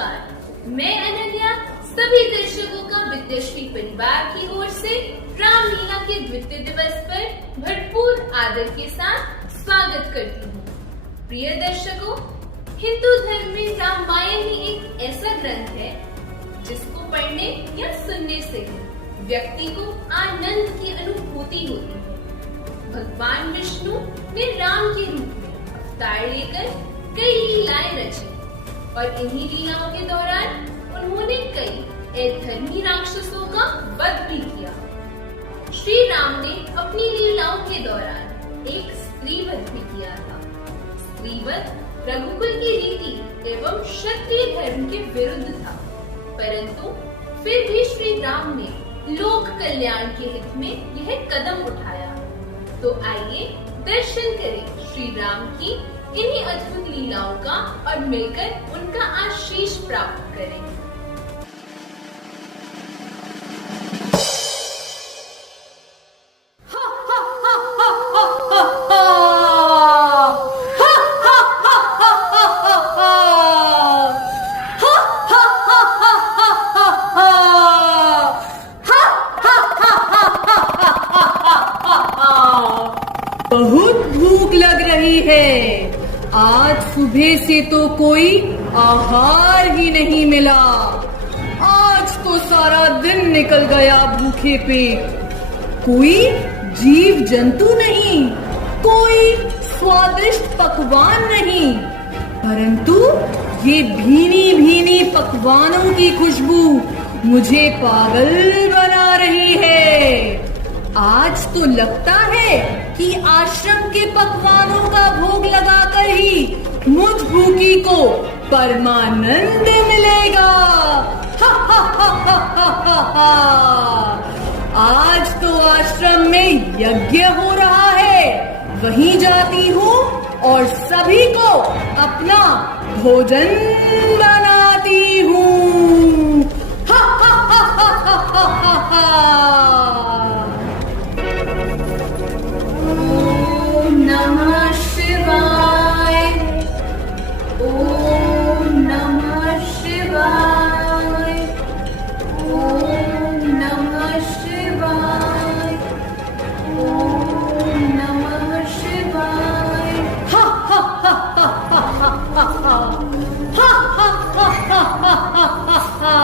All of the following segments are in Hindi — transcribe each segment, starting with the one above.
नमस्कार, मैं अनन्या सभी दर्शकों का विद्याश्री परिवार की ओर से रामलीला के द्वितीय दिवस पर भरपूर आदर के साथ स्वागत करती हूँ। प्रिय दर्शकों, हिंदू धर्म में रामायण ही एक ऐसा ग्रंथ है जिसको पढ़ने या सुनने से व्यक्ति को आनंद की अनुभूति होती है। भगवान विष्णु ने राम के रूप में अवतार लेकर कई लीलाएं रची और इन्हीं लीलाओं के दौरान उन्होंने कई अधर्मी राक्षसों का वध भी किया। श्री राम ने अपनी लीलाओं के दौरान एक स्त्री वध भी किया था। स्त्री वध रघुकुल की रीति एवं क्षत्रिय धर्म के विरुद्ध था, परंतु फिर भी श्री राम ने लोक कल्याण के हित में यह कदम उठाया। तो आइए दर्शन करें श्री राम की इन्हीं अद्भुत लीलाओं का और मिलकर उनका आशीष प्राप्त करें। बहुत भूख लग रही है। आज सुबह से तो कोई आहार ही नहीं मिला। आज तो सारा दिन निकल गया भूखे पेट। कोई जीव जंतु नहीं, कोई स्वादिष्ट पकवान नहीं, परंतु ये भीनी भीनी पकवानों की खुशबू मुझे पागल बना रही है। आज तो लगता है कि आश्रम के पकवानों का भोग लगाकर ही मुझ भूखी को परमानंद मिलेगा। हा हा हा हा हा हा। आज तो आश्रम में यज्ञ हो रहा है, वहीं जाती हूँ और सभी को अपना भोजन बनाती हूँ। हा हा हा हा हा हा हा। नमः शिवाय, ओम नमः शिवाय, ओम नमः शिवाय, ओम नमः शिवाय। हा हा हा हा हा हा हा हा। हा हा हा हा हा हा हा हा।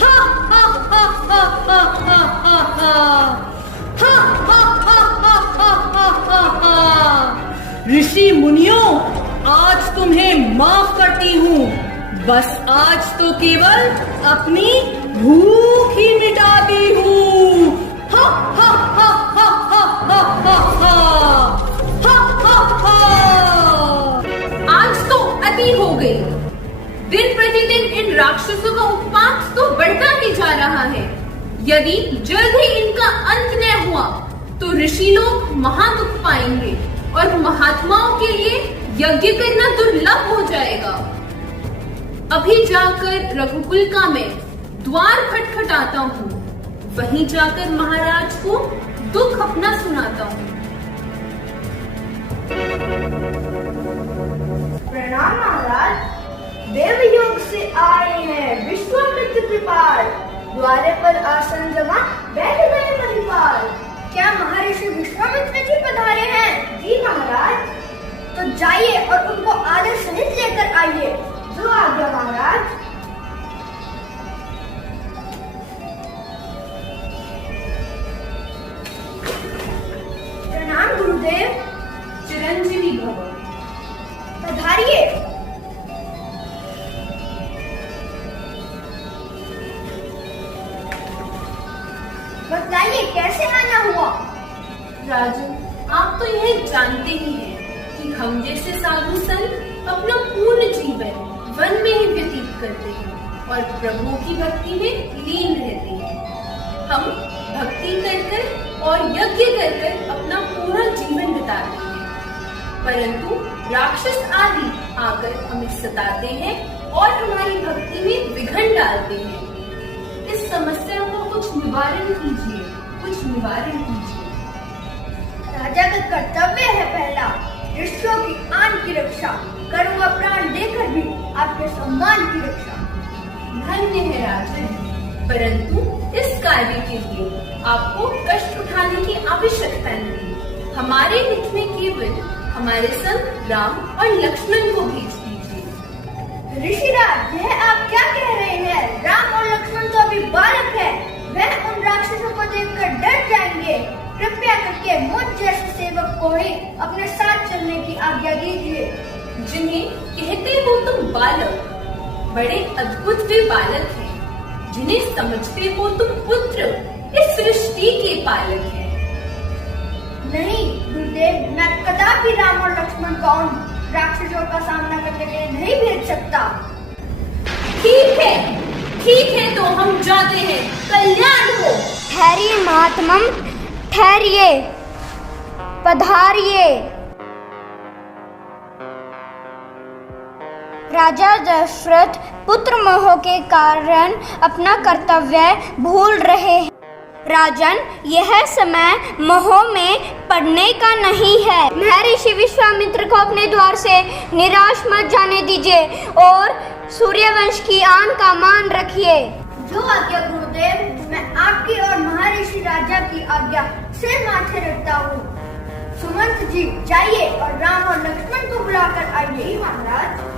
हा हा हा हा हा हा हा हा। हा हा हा हा हा हा हा। ऋषि मुनियों, आज तुम्हें माफ करती हूँ। बस आज तो केवल अपनी भूख ही मिटाती हूँ। हा हा हा हा हा हा हा हा। हा हा हा। आज तो अति हो गई। दिन प्रतिदिन इन राक्षसों का उत्पात तो बढ़ता ही जा रहा है। यदि जल्द ही इनका अंत न हुआ तो ऋषि लोग महादुख पाएंगे और महात्माओं के लिए यज्ञ करना दुर्लभ हो जाएगा। अभी जाकर रघुकुल का मैं द्वार खटखटाता हूँ, वहीं जाकर महाराज को दुख अपना सुनाता हूँ। प्रणाम महाराज, देवयोग से आए हैं विश्वामित्र कृपाल। द्वारे पर आसन जमा बैठ गए महिपाल। क्या महर्षि विश्वामित्र जी पधारे हैं? जी महाराज। तो जाइए और उनको आदर सहित लेकर आइए। जो आज्ञा महाराज। प्रणाम गुरुदेव। चिरंजीवी भव। पधारिए। बताइए कैसे आना हुआ? राजन, आप तो यह जानते ही हैं कि हम जैसे साधु संत अपना पूर्ण जीवन वन में ही व्यतीत करते हैं और प्रभु की भक्ति में लीन रहते हैं। हम भक्ति कर कर और यज्ञ कर कर अपना पूरा जीवन बिताते हैं, परंतु राक्षस आदि आकर हमें सताते हैं और हमारी भक्ति में विघ्न डालते हैं। इस समस्या का कुछ निवारण कीजिए, कुछ निवारण कीजिए। राजा का कर्तव्य है पहला ऋषियों की आन की रक्षा। करूंगा प्राण देकर भी आपके सम्मान की रक्षा। धन्य है राजन, परंतु इस कार्य के लिए आपको कष्ट उठाने की आवश्यकता नहीं। हमारे हित में केवल हमारे संग राम और लक्ष्मण को भेज दीजिए। ऋषिराज, यह आप क्या कह रहे हैं? राम और लक्ष्मण तो अभी बालक है, वह उन राक्षसों को देखकर डर जाएंगे। कृपया करके मुझ जैसे सेवक को ही अपने साथ चलने की आज्ञा दीजिए। जिन्हें कहते हो तुम बालक, बड़े अद्भुत वे बालक हैं। जिन्हें समझते हो तुम पुत्र, इस सृष्टि के पालक हैं। नहीं गुरुदेव, मैं कदापि राम और लक्ष्मण को उन राक्षसों का सामना करने के लिए नहीं भेज सकता। ठीक है तो हम जाते हैं। कल्याण हो। ठहरिए महात्मम, ठहरिए, पधारिए। राजा दशरथ पुत्र मोह के कारण अपना कर्तव्य भूल रहे हैं। राजन, यह समय मोह में पड़ने का नहीं है। महर्षि विश्वामित्र को अपने द्वार से निराश मत जाने दीजिए और सूर्यवंश की आन का मान रखिए। जो आज्ञा गुरुदेव, मैं आपकी और महर्षि राजा की आज्ञा सिर माथे रखता हूँ। सुमंत जी, जाइए और राम और लक्ष्मण को बुलाकर आइए। महाराज।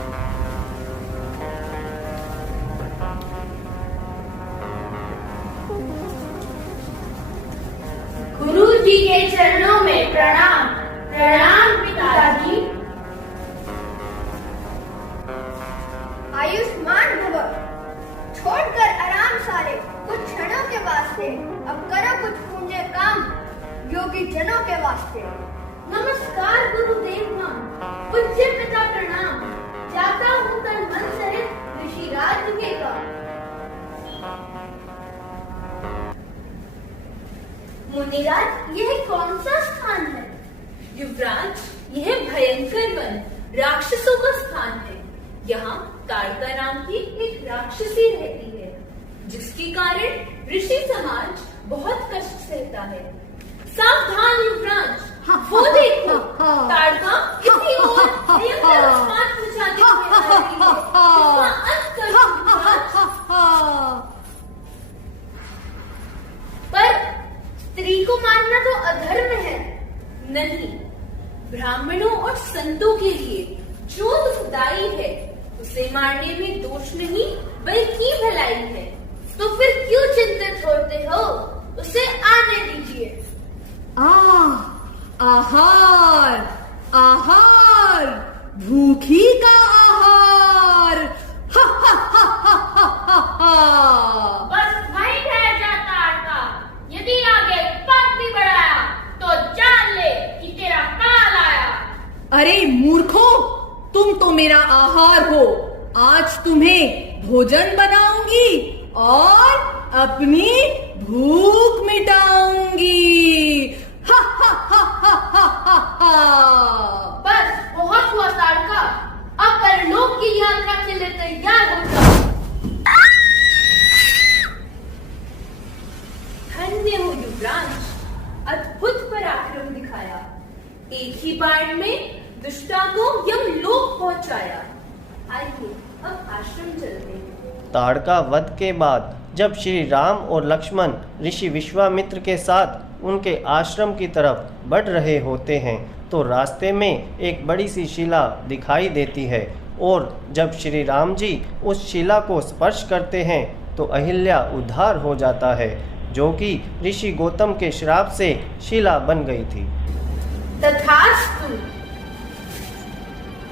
गुरु जी के चरणों में प्रणाम। प्रणाम पिताजी। आयुष्मान भव। छोड़कर आराम सारे कुछ क्षणों के वास्ते, अब करो कुछ पुण्य काम योगी जनों के वास्ते। नमस्कार गुरुदेव मां। पूज्य पिता प्रणाम। जाता हूँ तन मन सहित ऋषिराज के का। मुनिराज, यह कौन सा स्थान है? युवराज, यह भयंकर वन राक्षसों का स्थान है। यहाँ ताड़का नाम की एक राक्षसी रहती है, जिसके कारण ऋषि समाज बहुत कष्ट सहता है। सावधान युवराज, वो देखो, ताड़का किसी और भयंकर उत्पात मचाते हुए आ रही है। इसका अंत करो युवराज। पर स्त्री को मारना तो अधर्म है। नहीं, ब्राह्मणों और संतों के लिए जो दुखदाई है उसे मारने में दोष नहीं बल्कि भलाई है। तो फिर क्यों चिंतित होते हो? उसे आने दीजिए। आहार, आहार, भूखी का आहार। हा हा हा हा हा हा हा। बस वहीं ठहर जाता ताड़का। यदि आगे पग भी बढ़ाया तो जान ले कि तेरा काल आया। अरे मूर्खों, तुम तो मेरा आहार हो। आज तुम्हें भोजन बनाऊंगी और अपनी भूख मिटाऊंगी। हा हा हा हा हा हा हा। बस बहुत हुआ ताड़का, अब परलोक की यात्रा के लिए तैयार हो जाओ। धन्य हो युवराज, अद्भुत पराक्रम दिखाया। एक ही बाण में दुष्टा को यमलोक पहुंचाया। आइए अब आश्रम चलते हैं। ताड़का वध के बाद जब श्री राम और लक्ष्मण ऋषि विश्वामित्र के साथ उनके आश्रम की तरफ बढ़ रहे होते हैं तो रास्ते में एक बड़ी सी शिला दिखाई देती है और जब श्री राम जी उस शिला को स्पर्श करते हैं तो अहिल्या उद्धार हो जाता है, जो कि ऋषि गौतम के श्राप से शिला बन गई थी। तथास्तु।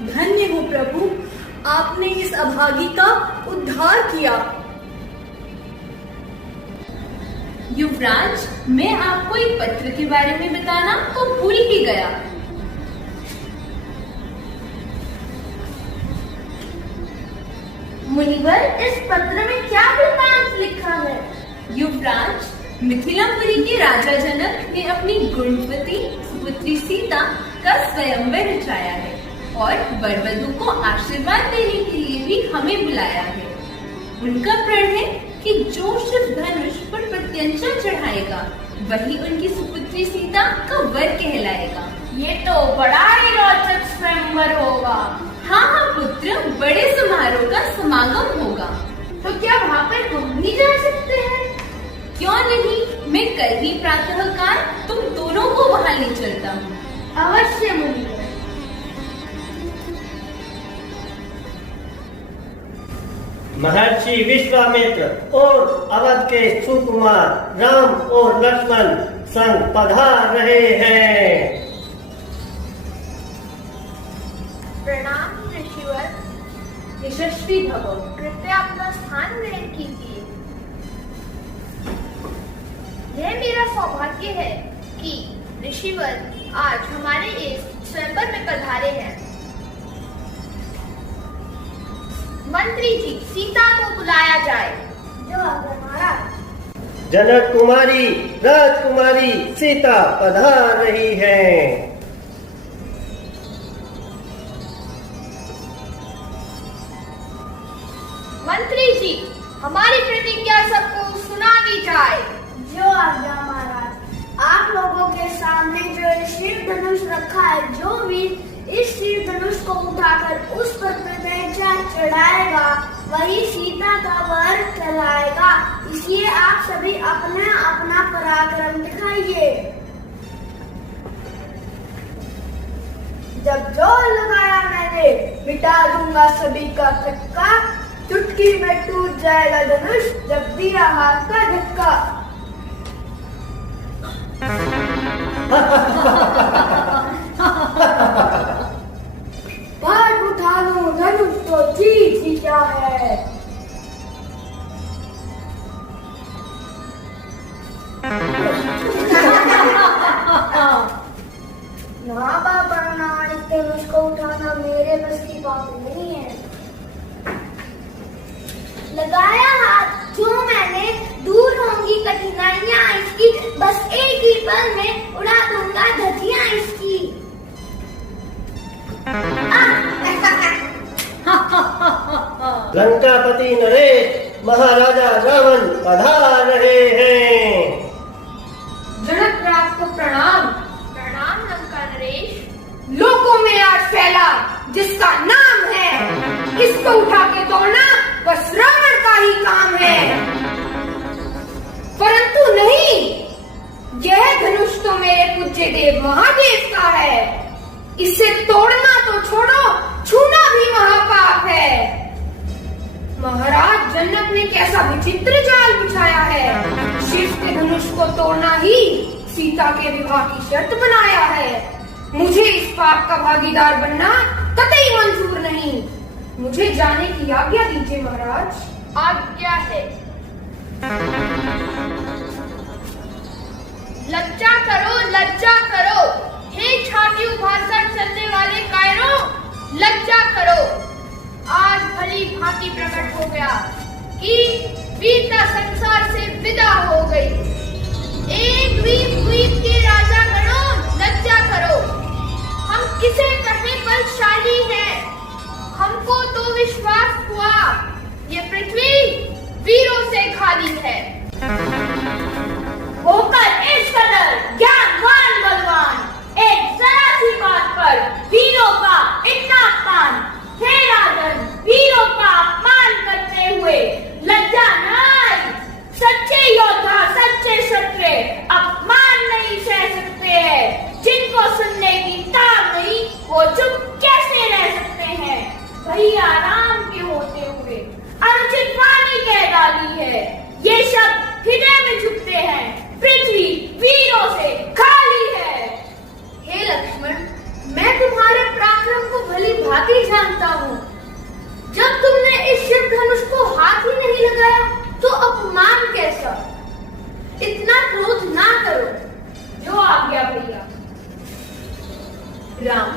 धन्य हो प्रभु, आपने इस अभागी का उद्धार किया। युवराज, मैं आपको एक पत्र के बारे में बताना तो भूल ही गया। मुनिवर, इस पत्र में क्या वृत्तांत लिखा है? युवराज, मिथिलापुरी के राजा जनक ने अपनी गुणवती पुत्री सीता का स्वयंवर रचाया है और वरवधु को आशीर्वाद देने के लिए भी हमें बुलाया है। उनका प्रण है कि जो शिव धनुष पर प्रत्यंचा चढ़ाएगा वही उनकी सुपुत्री सीता का वर कहलाएगा। ये तो बड़ा ही रोचक स्वयंवर होगा। हाँ हाँ पुत्र, बड़े समारोह कुमारों का समागम होगा। तो क्या वहाँ पर हम भी जा सकते हैं? क्यों नहीं, मैं कल ही प्रातःकाल तुम दोनों को वहाँ ले चलता हूँ। अवश्य मुनि। महर्षि विश्वामित्र और अवध के सुकुमार राम और लक्ष्मण संग पधार रहे हैं। प्रणाम ऋषिवर। यशस्वी भव। कृपया अपना स्थान ग्रहण कीजिए। यह मेरा सौभाग्य है कि ऋषिवर आज हमारे इस स्वयंवर में पधारे हैं। मंत्री जी, सीता को बुलाया जाए। जो आज्ञा महाराज। जनक कुमारी राजकुमारी सीता पधार रही है। मंत्री जी, हमारी प्रतिज्ञा सबको सुना दी जाए। जो आज्ञा महाराज। आप लोगों के सामने जो शिव धनुष रखा है, जो भी इस शिव धनुष को उठाकर उस पर प्रत्येक्षा चढ़ाएगा वही सीता का वर चलाएगा। इसलिए आप सभी अपना अपना पराक्रम दिखाइए। जब जोर लगाया मैंने, मिटा दूंगा सभी का खटका। चुटकी में टूट जाएगा धनुष, जब दिया हाथ का झटका। भाग उठा लो, धनुष तो जीत ही क्या है। ना बाबा ना, इस धनुष को उठाना मेरे बस की बात नहीं है। लगाया हाथ जो मैंने, दूर होंगी कठिनाइयां इसकी, बस एक ही पल में उड़ा दूंगा धज्जियां इसकी। लंकापति नरेश महाराजा रावण पधार रहे हैं। जनक राज को प्रणाम। प्रणाम लंका नरेश। लोगों में आज फैला जिसका नाम है, इसको उठा के दौड़ना बस रावण का ही काम है। परंतु नहीं, यह धनुष तो मेरे पूज्य देव महादेव का है। इसे तोड़ना तो छोड़ो, छूना भी महापाप है। महाराज जनक ने कैसा विचित्र जाल बिछाया है। शिव के धनुष को तोड़ना ही सीता के विवाह की शर्त बनाया है। मुझे इस पाप का भागीदार बनना कतई मंजूर नहीं। मुझे जाने की आज्ञा दीजिए महाराज। आज्ञा है। लज्जा करो, लज्जा करो, हे छाती उभारकर चलने वाले कायरों, लज्जा करो। आज भली भांति प्रकट हो गया कि वीरता संसार से विदा हो गई। एक द्वीप के राजा गणों, लज्जा करो। हम किसे कहें बलशाली हैं। हमको तो विश्वास हुआ ये पृथ्वी वीरों से खाली है। होकर इस कदर ज्ञानवान बलवान, एक जरा सी बात पर वीरों का इतना अपमान। हे राजन, वीरों का अपमान करते हुए लज्जा न आई। सच्चे योद्धा, सच्चे क्षत्रिय अपमान नहीं सह सकते हैं। जिनको सुनने की ताक नहीं, वो चुप कैसे रह सकते हैं। भैया राम के होते हुए अनुचित वाणी कह डाली है। ये शब्द हृदय में झुकते हैं। पृथ्वी वीरों से खाली है। हे लक्ष्मण, मैं तुम्हारे पराक्रम को भली भांति जानता हूँ। जब तुमने इस शिव धनुष को हाथ ही नहीं लगाया तो अपमान कैसा। इतना क्रोध ना करो। जो आज्ञा भैया। राम,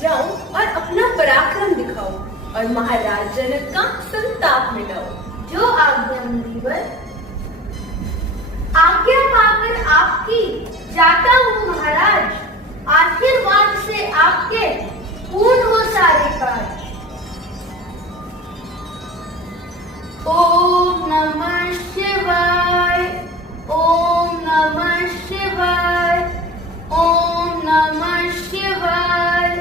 जाओ और अपना पराक्रम दिखाओ और महाराज जनक का संताप मिटाओ। जो आज्ञा मुनिवर। आज्ञा पाकर आपकी जाता हूँ महाराज। आशीर्वाद से आपके पूर्ण हो सारे कार्य। ओम नमः शिवाय, ओम नमः शिवाय, ओम नमः शिवाय।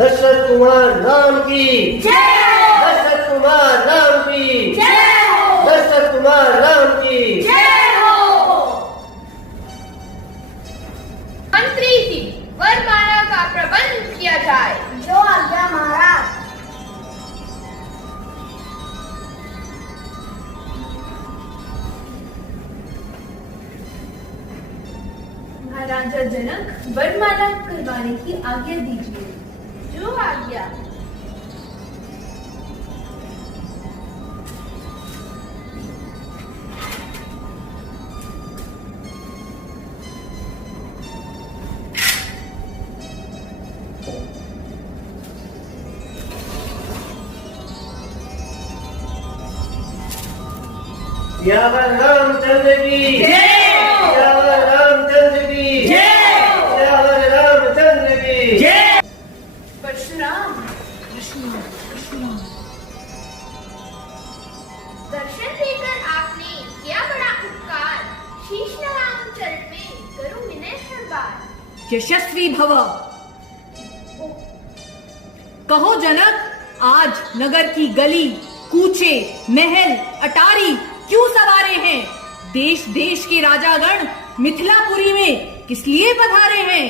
दशरथ कुमार राम की जय हो। दशरथ कुमार राम की जय हो। दशरथ कुमार राम की जय हो। मंत्री जी, वरमाला का प्रबंध किया जाए। जो आज्ञा महाराज। महाराजा जनक, वरमाला करवाने की आज्ञा दीजिए। जो आज्ञा। सियावर रामचंद्र की जय। सियावर रामचंद्र की जय। सियावर रामचंद्र की जय। परशुराम, दर्शन देकर आपने किया बड़ा उपकार। शीश नवाऊं चरण में करूं विनय हर बार। यशस्वी भव। कहो जनक, आज नगर की गली कूचे महल अटारी क्यों सवारे हैं? देश देश के राजागण मिथिलापुरी में किस लिए पधारे हैं?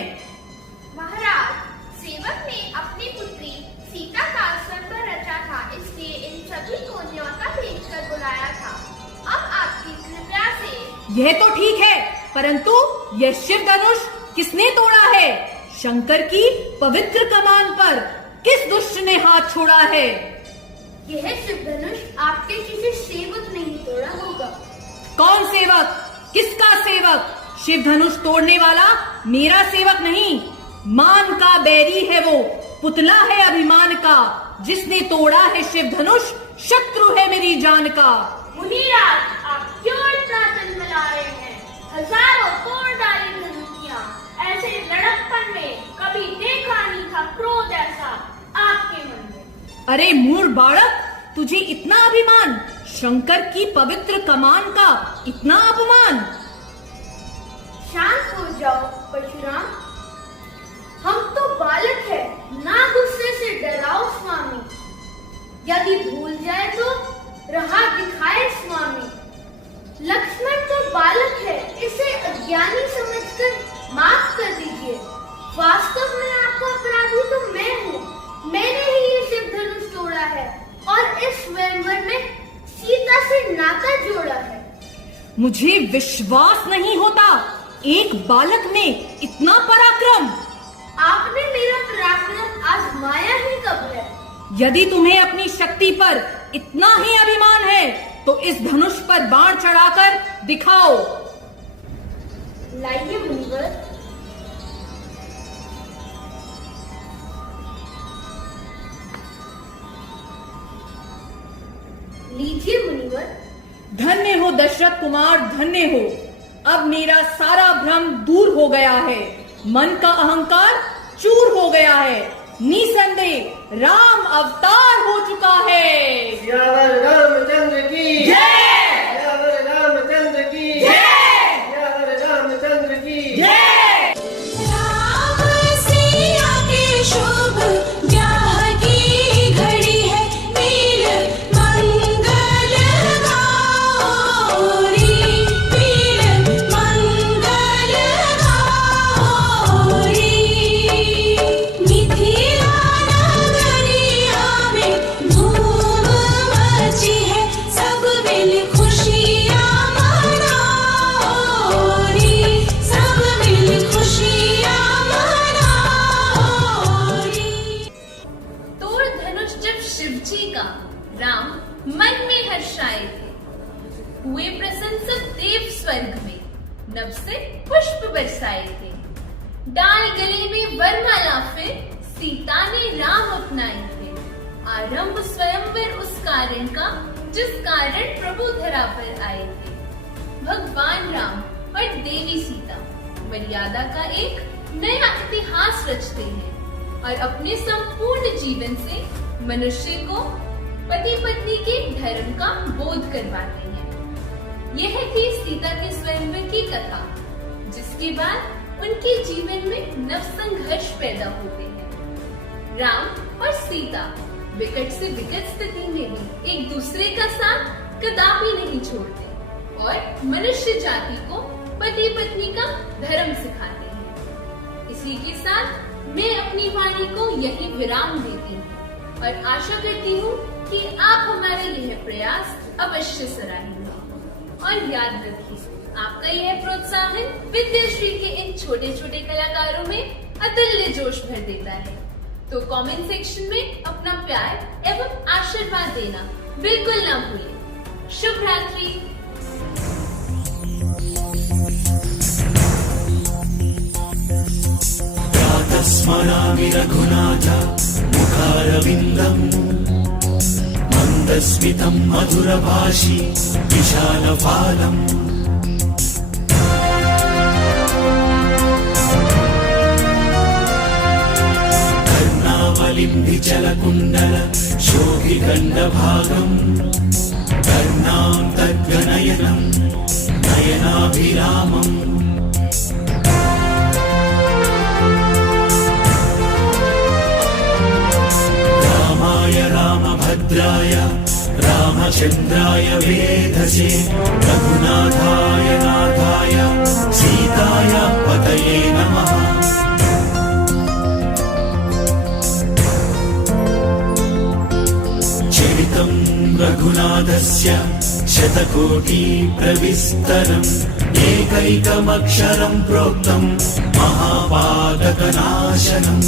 महाराज, सेवक ने अपनी पुत्री सीता का स्वयं रचा था, इसलिए इन सभी को न्योता भेजकर बुलाया था। अब आपकी कृपा से। यह तो ठीक है, परंतु यह शिव धनुष किसने तोड़ा है? शंकर की पवित्र कमान पर किस दुष्ट ने हाथ छोड़ा है? यह शिव धनुष आपके किसी सेवक ने ही तोड़ा होगा। कौन सेवक? किसका सेवक? शिव धनुष तोड़ने वाला मेरा सेवक नहीं, मान का बैरी है वो, पुतला है अभिमान का। जिसने तोड़ा है शिव धनुष शत्रु है मेरी जान का। मुनिराज, आप क्यों इतना तिलमिला रहे हैं? हजारों तोड़ डाली धनुषियां। ऐसे लड़कपन में कभी देखा नहीं था क्रोध ऐसा आपके मन में। अरे मूढ़ बालक, तुझे इतना अभिमान, शंकर की पवित्र कमान का इतना अपमान। शांत हो जाओ परशुराम, हम तो बालक है, ना गुस्से से डराओ स्वामी। यदि भूल जाए तो राह दिखाए स्वामी। लक्ष्मण तो बालक है, इसे अज्ञानी समझकर माफ कर दीजिए। वास्तव में आपका अपराधी तो मैं हूँ। मैंने ही ये शिव धनुष तोड़ा है और इस स्वयंवर में सीता से नाता जोड़ा है। मुझे विश्वास नहीं होता, एक बालक में इतना पराक्रम। आपने मेरा पराक्रम आजमाया ही कब है? यदि तुम्हें अपनी शक्ति पर इतना ही अभिमान है तो इस धनुष पर बाण चढ़ाकर दिखाओ। लाइए मुनिवर। लीजिए मुनिवर। धन्य हो दशरथ कुमार, धन्य हो। अब मेरा सारा भ्रम दूर हो गया है, मन का अहंकार चूर हो गया है। निसंदेह राम अवतार हो चुका है। सियावर रामचंद्र की जय। सियावर रामचंद्र की जय। सियावर रामचंद्र की जय। राम सिया के शुभ ब्याह की घड़ी है, नील मंगल गौरी, नील मंगल गौरी। मिथिला नगरिया में धूम मची है, सब मिल खुशियाँ मनाओ री, सब मिल खुशियाँ मनाओ री। तोड़ धनुष जब शिवजी का राम मन में हर्षाए थे, हुए प्रसन्न सब देव स्वर्ग में, नभ से पुष्प बरसाए थे। डाल गले में वरमाला फिर सीता ने राम अपनाए थे। आरंभ स्वयंवर उस कारण का जिस कारण प्रभु धरा पर आए थे। भगवान राम और देवी सीता मर्यादा का एक नया इतिहास रचते हैं और अपने संपूर्ण जीवन से मनुष्य को पति पत्नी के धर्म का बोध करवाते हैं। यह थी सीता के स्वयंवर की कथा, जिसके बाद उनके जीवन में नव संघर्ष पैदा होते हैं। राम और सीता विकट से विकट स्थिति में भी एक दूसरे का साथ कदापि नहीं छोड़ते और मनुष्य जाति को पति पत्नी का धर्म सिखाते हैं। इसी के साथ मैं अपनी वाणी को यही विराम देती हूँ और आशा करती हूँ कि आप हमारे यह प्रयास अवश्य सराहेंगे। और याद रखिए, आपका यह प्रोत्साहन विद्याश्री के इन छोटे छोटे कलाकारों में अतुल्य जोश भर देता है। तो कमेंट सेक्शन में अपना प्यार एवं आशीर्वाद देना बिल्कुल ना भूलें। शुभ रात्रि। स्मरामि रघुनाथ मुखारविन्दम् मन्दस्मितं मधुरभाषि विशालफालम् कर्णावलिम्बिचलकुण्डल शोभिखण्डभागम् कर्णां तद्गनयनं नयनाभिरामम् रामभद्राय रामचन्द्राय वेधसे रघुनाथाय नाथाय सीताय पतये नमः। चरितं रघुनाथस्य शतकोटि प्रविस्तरम् एकैकमक्षरं प्रोक्तं महापातकनाशनम्।